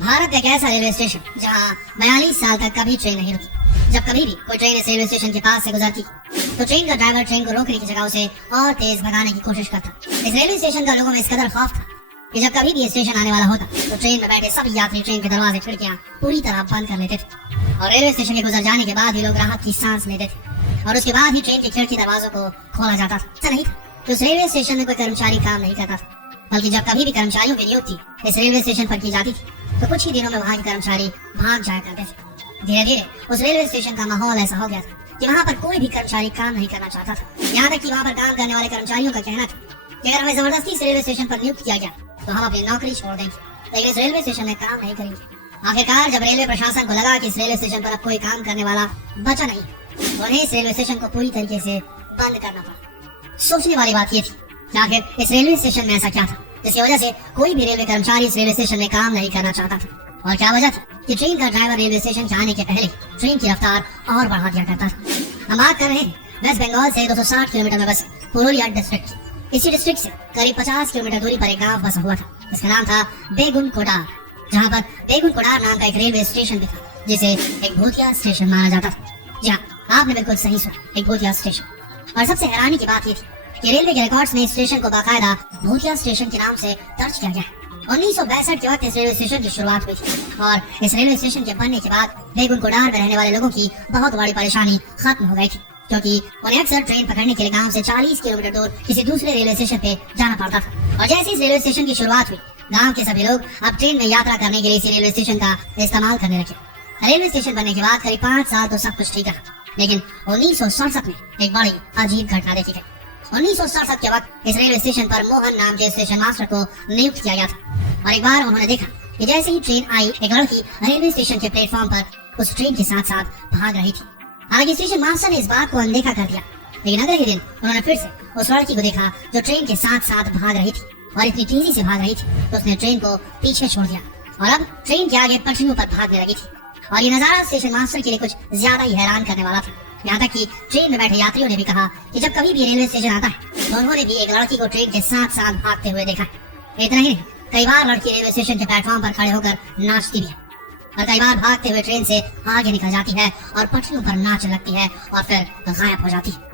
भारत एक ऐसा railway station जहां 42 साल तक कभी ट्रेन नहीं रुकी। जब कभी भी कोई ट्रेन इस रेलवे स्टेशन के पास से गुजरती तो ट्रेन का ड्राइवर ट्रेन को रोकने की जगह उसे और तेज भगाने की कोशिश करता। इस रेलवे स्टेशन का लोगों में इस कदर खौफ था कि जब कभी भी स्टेशन आने वाला होता तो ट्रेन में बैठे सभी यात्री ट्रेन के दरवाजे खिड़कियां पूरी तरह बंद कर लेते थे और रेलवे स्टेशन के गुजर जाने के बाद ही लोग राहत की सांस लेते थे और उसके बाद ही ट्रेन के खिड़की दरवाजों को खोला जाता था। ऐसा नहीं था कि उस रेलवे स्टेशन में कोई कर्मचारी काम नहीं करता था, बल्कि जब कभी भी कर्मचारियों की नियुक्ति इस रेलवे स्टेशन पर की जाती थी तो कुछ ही दिनों में वहाँ के कर्मचारी भाग जाया करते थे। धीरे धीरे उस रेलवे स्टेशन का माहौल ऐसा हो गया था कि वहाँ पर कोई भी कर्मचारी काम नहीं करना चाहता था। यहाँ तक कि वहाँ पर काम करने वाले कर्मचारियों का कहना था कि अगर हमें जबरदस्ती इस रेलवे स्टेशन पर नियुक्त किया गया तो हम अपनी नौकरी छोड़ देंगे, लेकिन इस रेलवे स्टेशन में काम नहीं करेंगे। आखिरकार जब रेलवे प्रशासन को लगा कि इस रेलवे स्टेशन पर अब कोई काम करने वाला बचा नहीं तो उन्हें इस रेलवे स्टेशन को पूरी तरीके से बंद करना पड़ा। सोचने वाली बात ये थी कि आखिर इस रेलवे स्टेशन में ऐसा क्या था जिसकी वजह से कोई भी रेलवे कर्मचारी इस रेलवे स्टेशन में काम नहीं करना चाहता था। और क्या वजह थी कि ट्रेन का ड्राइवर रेलवे स्टेशन के आने के पहले ट्रेन की रफ्तार और बढ़ा दिया करता था। हम बात कर रहे हैं वेस्ट बंगाल से 260 किलोमीटर में बस पुरुलिया डिस्ट्रिक्ट। इसी डिस्ट्रिक्ट से करीब 50 किलोमीटर दूरी पर एक गाँव बसा हुआ था। इसका नाम था बेगुनकोडार, जहाँ पर बेगुनकोडार नाम का एक रेलवे स्टेशन भी था जिसे एक भूतिया स्टेशन माना जाता था। जी हाँ, आपने बिल्कुल सही सुना, एक भूतिया स्टेशन। और सबसे हैरानी की बात ये थी कि रेलवे के रिकॉर्ड्स में इस स्टेशन को बाकायदा भूतिया स्टेशन के नाम से दर्ज किया गया। 1962 के वक्त इस रेलवे स्टेशन की शुरुआत हुई थी और इस रेलवे स्टेशन के बनने के बाद बेगुनकोडार में रहने वाले लोगों की बहुत बड़ी परेशानी खत्म हो गई थी, क्योंकि उन्हें अक्सर ट्रेन पकड़ने के लिए गांव से 40 किलोमीटर दूर किसी दूसरे रेलवे स्टेशन पे जाना पड़ता था। और जैसे इस रेलवे स्टेशन की शुरुआत हुई, गांव के सभी लोग अब ट्रेन में यात्रा करने के लिए इसी रेलवे स्टेशन का इस्तेमाल करने लगे। रेलवे स्टेशन बनने के बाद करीब 5 साल तो सब कुछ ठीक रहा, लेकिन 1967 में एक बड़ी अजीब घटना देखी गई। 1967 के वक्त इस रेलवे स्टेशन पर मोहन नाम के स्टेशन मास्टर को नियुक्त किया गया था और एक बार उन्होंने देखा कि जैसे ही ट्रेन आई एक लड़की रेलवे स्टेशन के प्लेटफॉर्म पर उस ट्रेन के साथ साथ भाग रही थी। हालांकि स्टेशन मास्टर ने इस बात को अनदेखा कर दिया, लेकिन अगले ही दिन उन्होंने फिर से उस लड़की को देखा जो ट्रेन के साथ साथ भाग रही थी और इतनी तेजी से भाग रही थी तो उसने ट्रेन को पीछे छोड़ दिया और अब ट्रेन के आगे पटरियों पर भागने लगी थी। और ये नजारा स्टेशन मास्टर के लिए कुछ ज्यादा ही हैरान करने वाला था। यहाँ तक कि ट्रेन में बैठे यात्रियों ने भी कहा कि जब कभी भी रेलवे स्टेशन आता है तो उन्होंने भी एक लड़की को ट्रेन के साथ साथ भागते हुए देखा। इतना ही नहीं, कई बार लड़की रेलवे स्टेशन के प्लेटफॉर्म पर खड़े होकर नाचती भी है और कई बार भागते हुए ट्रेन से आगे निकल जाती है और पटरियों पर नाच लगती है और फिर गायब हो जाती है।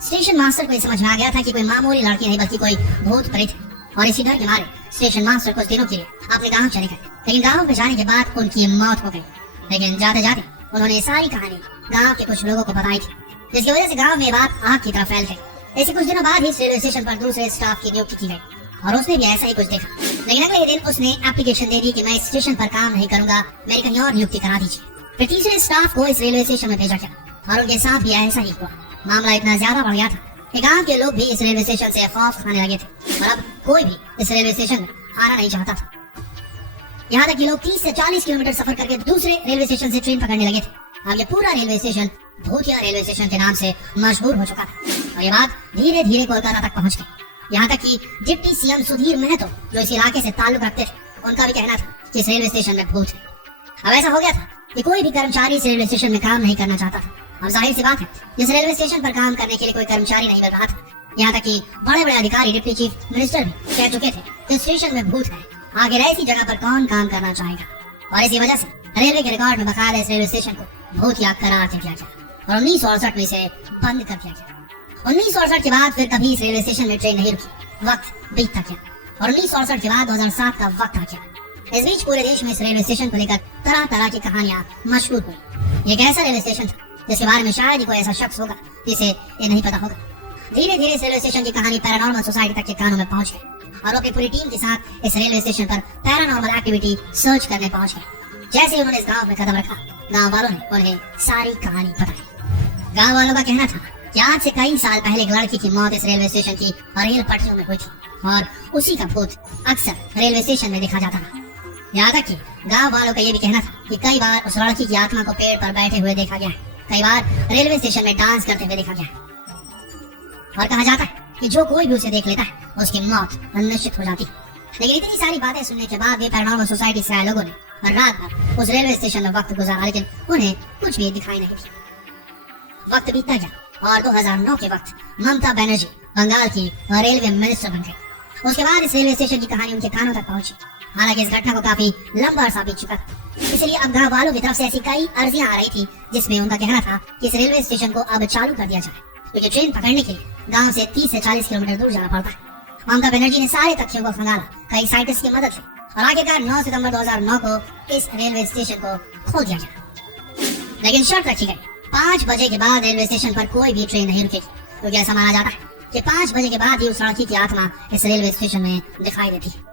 स्टेशन मास्टर को समझ में आ गया था कि कोई मामूली लड़की नहीं बल्कि कोई भूत प्रेत है और इसी डर के मारे स्टेशन मास्टर कुछ दिनों के लिए अपने गाँव चले गए। लेकिन गाँव में जाने के बाद उनकी मौत हो गई। लेकिन जाते जाते उन्होंने सारी कहानी गांव के कुछ लोगों को बताई थी, जिसकी वजह से गांव में बात आग की तरह फैल गई। ऐसे कुछ दिनों बाद ही रेलवे स्टेशन पर दूसरे स्टाफ की नियुक्ति की गई और उसने भी ऐसा ही कुछ देखा। लेकिन अगले दिन उसने एप्लीकेशन दे दी कि मैं इस स्टेशन पर काम नहीं करूंगा, मेरी कहीं और नियुक्ति करा दीजिए। फिर तीसरे स्टाफ को इस रेलवे स्टेशन में भेजा गया और उनके साथ भी ऐसा ही हुआ। मामला इतना ज्यादा बढ़ गया था कि गाँव के लोग भी इस रेलवे स्टेशन से खौफ खाने लगे थे और अब कोई भी इस रेलवे स्टेशन में आना नहीं चाहता था। यहाँ तक कि लोग 30 से 40 किलोमीटर सफर करके दूसरे रेलवे स्टेशन से ट्रेन पकड़ने लगे थे। अब ये पूरा रेलवे स्टेशन भूतिया रेलवे स्टेशन के नाम से मशहूर हो चुका था और ये बात धीरे धीरे कोलकाता तक पहुंच गई। यहाँ तक कि डिप्टी सीएम सुधीर महतो जो इस इलाके से ताल्लुक रखते थे, उनका भी कहना था कि इस रेलवे स्टेशन में भूत है। अब ऐसा हो गया था कि कोई भी कर्मचारी इस रेलवे स्टेशन में काम नहीं करना चाहता था। अब जाहिर सी बात है, इस रेलवे स्टेशन पर काम करने के लिए कोई कर्मचारी नहीं मिल रहा था। यहाँ तक कि बड़े बड़े अधिकारी डिप्टी चीफ मिनिस्टर भी कह चुके थे कि स्टेशन में भूत है, आगे ऐसी जगह पर कौन काम करना चाहेगा। और इसी वजह से रेलवे के रिकॉर्ड में बकायदा इस रेलवे स्टेशन को भूतिया करार दे दिया गया और 1968 में इसे बंद कर दिया गया। 1968 के बाद फिर कभी इस रेलवे स्टेशन में ट्रेन नहीं रुकी। वक्त बीतता गया और 1968 के बाद 2007 का वक्त आ गया। इस बीच पूरे देश में इस रेलवे स्टेशन को लेकर तरह तरह की कहानियां मशहूर हुई। एक ऐसा रेलवे स्टेशन था जिसके बारे में शायद ही कोई ऐसा शख्स होगा जिसे ये नहीं पता होगा। धीरे धीरे इस रेलवे स्टेशन की कहानी पैरानॉर्मल सोसाइटी तक के कानों में पहुंच गई और अपनी पूरी टीम के साथ इस रेलवे स्टेशन पर पैरानॉर्मल एक्टिविटी सर्च करने पहुंच गए। जैसे ही उन्होंने इस गांव में कदम रखा, गांव वालों ने उन्हें सारी कहानी बताई। गांव वालों का कहना था कि आज से कई साल पहले एक लड़की की मौत इस रेलवे स्टेशन की रेल पटरियों में हुई थी और उसी का भूत अक्सर रेलवे स्टेशन में देखा जाता था। यहाँ तक कि गांव वालों का ये भी कहना था कि कई बार उस लड़की की आत्मा को पेड़ पर बैठे हुए देखा गया है, कई बार रेलवे स्टेशन में डांस करते हुए देखा गया है और कहा जाता है कि जो कोई भी उसे देख लेता है उसकी मौत निश्चित हो जाती है। लेकिन इतनी सारी बातें सुनने के बाद भी पैरानॉर्मल सोसाइटी से आए लोगों ने रात भर उस रेलवे स्टेशन में वक्त गुजारा, लेकिन उन्हें कुछ भी दिखाई नहीं दिया। वक्त बीतता गया और 2009 के वक्त ममता बनर्जी बंगाल की रेलवे मिनिस्टर बन गई। उसके बाद इस रेलवे स्टेशन की कहानी उनके कानों तक पहुंची हालांकि इस घटना को काफी लंबा अरसा बीत चुका था, इसलिए अब गाँव वालों की तरफ से ऐसी कई अर्जियां आ रही थी जिसमें उनका कहना था कि इस रेलवे स्टेशन को अब चालू कर दिया जाए, क्योंकि ट्रेन पकड़ने के लिए गाँव से 30 से 40 किलोमीटर दूर जाना पड़ता है। ममता बनर्जी ने सारे तथ्यों को खंगाला, कई साइंटिस्ट की मदद ली और आखिरकार 9 सितंबर 2009 को इस रेलवे स्टेशन को खोल दिया गया। लेकिन शर्त रखी गई, 5 बजे के बाद रेलवे स्टेशन पर कोई भी ट्रेन नहीं रुकेगी, क्योंकि ऐसा माना जाता है कि 5 बजे के बाद ही उस लड़की की आत्मा इस रेलवे स्टेशन में दिखाई देती है।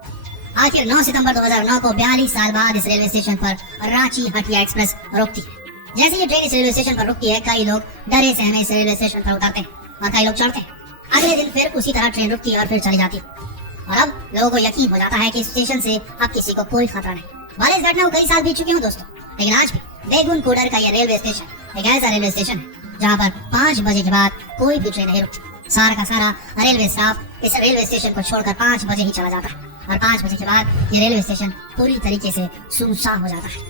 आखिर 9 सितंबर 2009 को 42 साल बाद इस रेलवे स्टेशन पर रांची हटिया एक्सप्रेस रुकती है। जैसे ये ट्रेन इस रेलवे स्टेशन पर रुकती है, कई लोग डरे सहमे इस रेलवे स्टेशन पर उतरते हैं और कई लोग चढ़ते हैं। अगले दिन फिर उसी तरह ट्रेन रुकती है और फिर चली जाती है और अब लोगों को यकीन हो जाता है कि इस स्टेशन से अब किसी को कोई खतरा नहीं। भले इस घटना को कई साल बीत चुके हों दोस्तों, लेकिन आज भी बेगुन कोडर का यह रेलवे स्टेशन एक ऐसा रेलवे स्टेशन है जहाँ पर 5 बजे के बाद कोई भी ट्रेन नहीं रुकती। सारा का सारा रेलवे स्टाफ इस रेलवे स्टेशन को छोड़कर 5 बजे ही चला जाता है और 5 बजे के बाद ये रेलवे स्टेशन पूरी तरीके से सुनसान हो जाता है।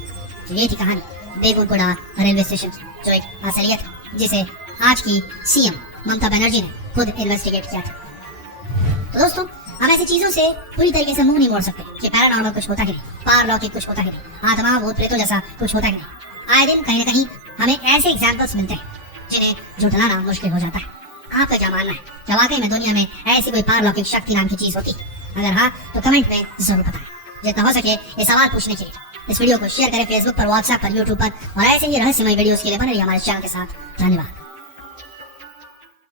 तो ये थी कहानी बेगुन कोडा रेलवे स्टेशन की, जो एक असलियत है जिसे आज की सीएम ममता बनर्जी ने खुद इन्वेस्टिगेट किया था। तो दोस्तों, हम ऐसी चीजों से पूरी तरीके से मुंह नहीं मोड़ सकते कि पैरानॉर्मल कुछ होता है नहीं, पारलौकिक कुछ होता है नहीं, आत्मा भूत प्रेतों जैसा कुछ होता है नहीं। आए दिन कहीं ना कहीं हमें ऐसे एग्जाम्पल्स मिलते हैं जिन्हें झुठलाना मुश्किल हो जाता है। आपका क्या मानना है, क्या वाकई में दुनिया में ऐसी कोई पारलौकिक शक्ति नाम की चीज होती? अगर हाँ, तो कमेंट में जरूर बताएं। जितना हो सके ये सवाल पूछने के लिए इस वीडियो को शेयर करें फेसबुक पर, व्हाट्सएप पर, यूट्यूब पर और ऐसे ही रहस्यमय वीडियोस के लिए बने रहिए हमारे चैनल के साथ। धन्यवाद।